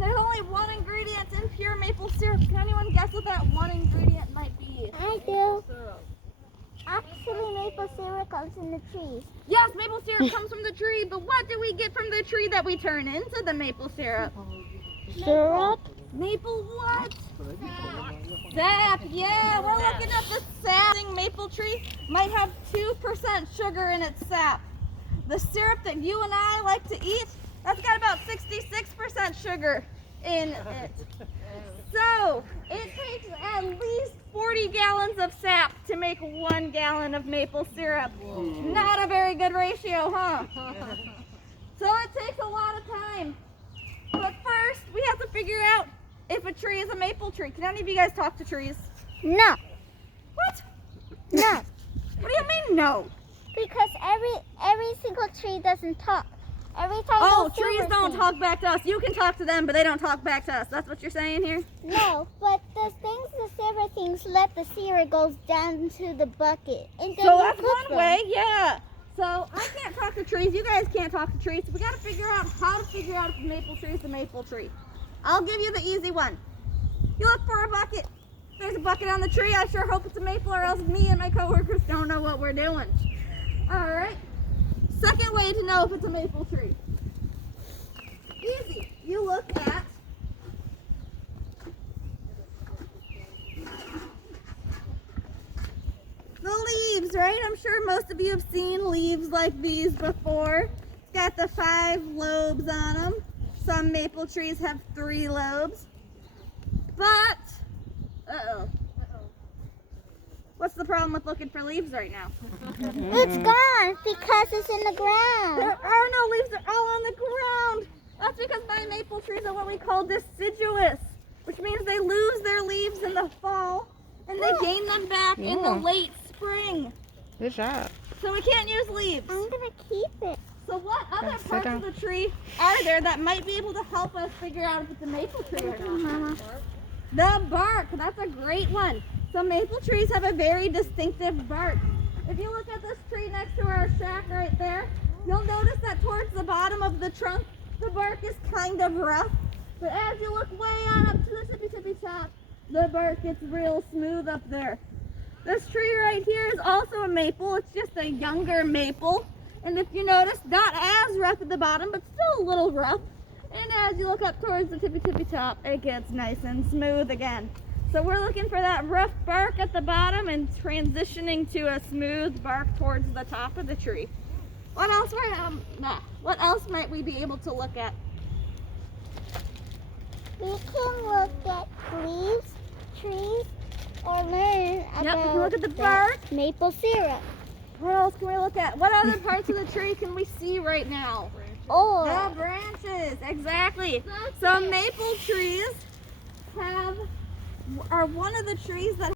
And there's only one ingredient in pure maple syrup. Can anyone guess what that one ingredient might be? I do. Actually, maple syrup comes in the trees. Yes, maple syrup comes from the tree, but what do we get from the tree that we turn into the maple syrup? Syrup? Maple what? Sap. Yeah, we're looking at the sap. Maple tree might have 2% sugar in its sap. The syrup that you and I like to eat, that's got about 66% sugar in it. So it takes at least 40 gallons of sap to make 1 gallon of maple syrup. Not a very good ratio, huh? So it takes a lot of time. But first, we have to figure out if a tree is a maple tree. Can any of you guys talk to trees? No. What? No. What do you mean no? Because every single tree doesn't talk. Every time Oh, those trees silver don't things- talk back to us. You can talk to them, but they don't talk back to us. That's what you're saying here? No, but the silver things let the syrup goes down to the bucket. And then So you that's cook one them. way, yeah. So I can't talk to trees. You guys can't talk to trees. So we got to figure out how to figure out if a maple tree is a maple tree. I'll give you the easy one. You look for a bucket. There's a bucket on the tree. I sure hope it's a maple, or else me and my coworkers don't know what we're doing. All right. Second way to know if it's a maple tree. Easy. You look at the leaves, right? I'm sure most of you have seen leaves like these before. It's got the 5 lobes on them. Some maple trees have 3 lobes. But, what's the problem with looking for leaves right now? It's gone because it's in the ground. There are no leaves, they're all on the ground. That's because my maple trees are what we call deciduous, which means they lose their leaves in the fall and they gain them back in the late spring. Good job. So we can't use leaves. I'm going to keep it. So what other Sit parts down. of the tree are there that might be able to help us figure out if it's a maple tree or not? Mama. The bark, that's a great one. So maple trees have a very distinctive bark. If you look at this tree next to our shack right there, you'll notice that towards the bottom of the trunk, the bark is kind of rough. But as you look way on up to the tippy top, the bark gets real smooth up there. This tree right here is also a maple. It's just a younger maple. And if you notice, not as rough at the bottom, but still a little rough. And as you look up towards the tippy top, it gets nice and smooth again. So we're looking for that rough bark at the bottom and transitioning to a smooth bark towards the top of the tree. What else might we be able to look at? We can look at leaves, trees, or learn Yep, we can about look at the bark. maple syrup. What else can we look at? What other parts of the tree can we see right now? Or The branches, exactly. So maple trees are one of the trees that